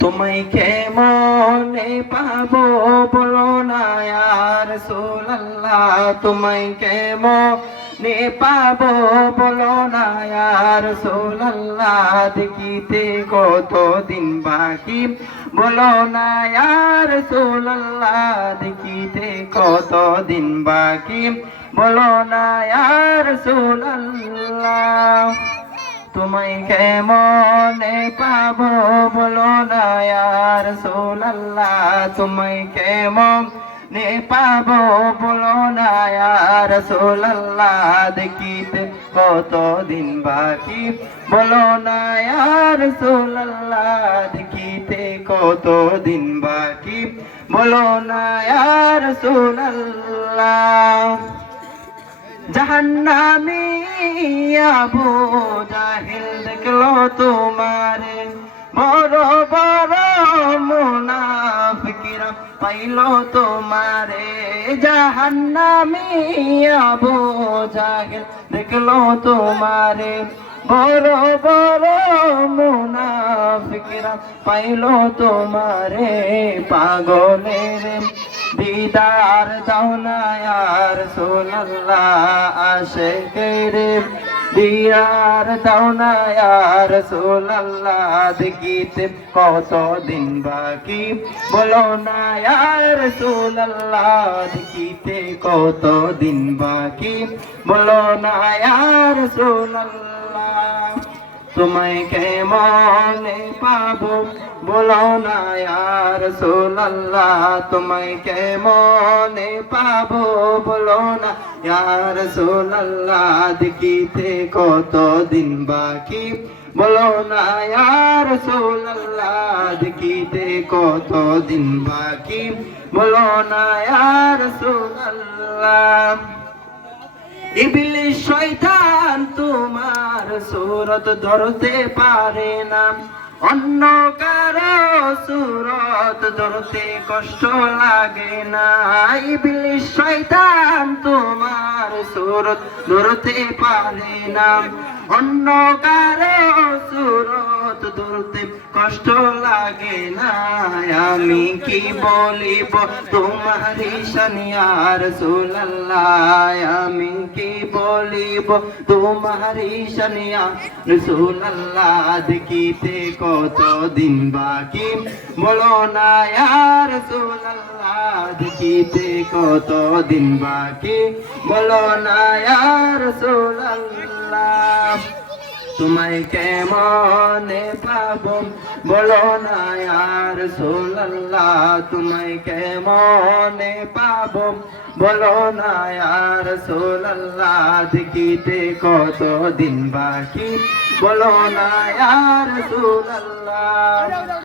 তোমায় কেমনে পাবো বলো না আর সোল্লাহ তোমায় কেমনে পাবো বলো না আর সোল্লাহ দেখিতে কত দিন বাকি। বলো না আর সোল্লাহ দেখিতে কত দিন বাকি। বলো না আর সোল্লাহ তোমায় কেমনে পাবো বলো না আর সোল্লাহ তোমায় কেমন? নে পাবো বলো না আর সোল্লাহ দেখিতে কত দিন বাকি? বলো না আর সোল্লাহ দেখিতে কত দিন বাকি? বলো না আর সোল্লাহ জাহান্নামী আবু জাহিল দেখল তোমারে। পাইলো তোমারে জাহান্নামী আবু জাহিল। দেখল তোমারে বড় বড় মুনাফিকিরা। পাইলো তোমারে পাগলের দিদার। দাওনায়ার সোল্লাহ আশে রে দিয়ার দাওনায়ার সোল্লাহ দেখিতে কত দিন বাকি? বলো না ইয়ার সোল্লাহ দেখিতে কত দিন বাকি? বলো না সোল্লাহ তোমায় কেমনে পাবো? বলো না আর সোল্লাহ তোমায় কেমনে পাবো? বলো না আর সোল্লাহ দেখিতে কত দিন বাকি? বলো না আর সোল্লাহ দেখিতে কত দিন বাকি? বলো না আর সোল্লাহ ইবলিশ শয়তান সুরত ধরতে পারে না। অন্য কারও সুরত ধরতে কষ্ট লাগে না। ইবলিশ শয়তান তোমার সুরত ধরতে পারে না। অন্য কারও সুরত ধরতে কষ্ট লাগে না, আমি কি বলিব? তোমারি শনিয়ার সুল্লাহ আমি কি বলিব? তোমারি শনিয়া রসুল্লাহ দেখিতে কত দিন বাকি? বলো না ইয়ার রসুল্লাহ দেখিতে কত দিন বাকি? বলো না ইয়ার রসুল্লাহ তোমায় কেমনে পাবো? বলো না আর সোল্লাহ তোমায় কেমনে পাবো? বলো না আর সোল্লাহ দেখিতে কত দিন বাকি? বলো না আর সোল্লাহ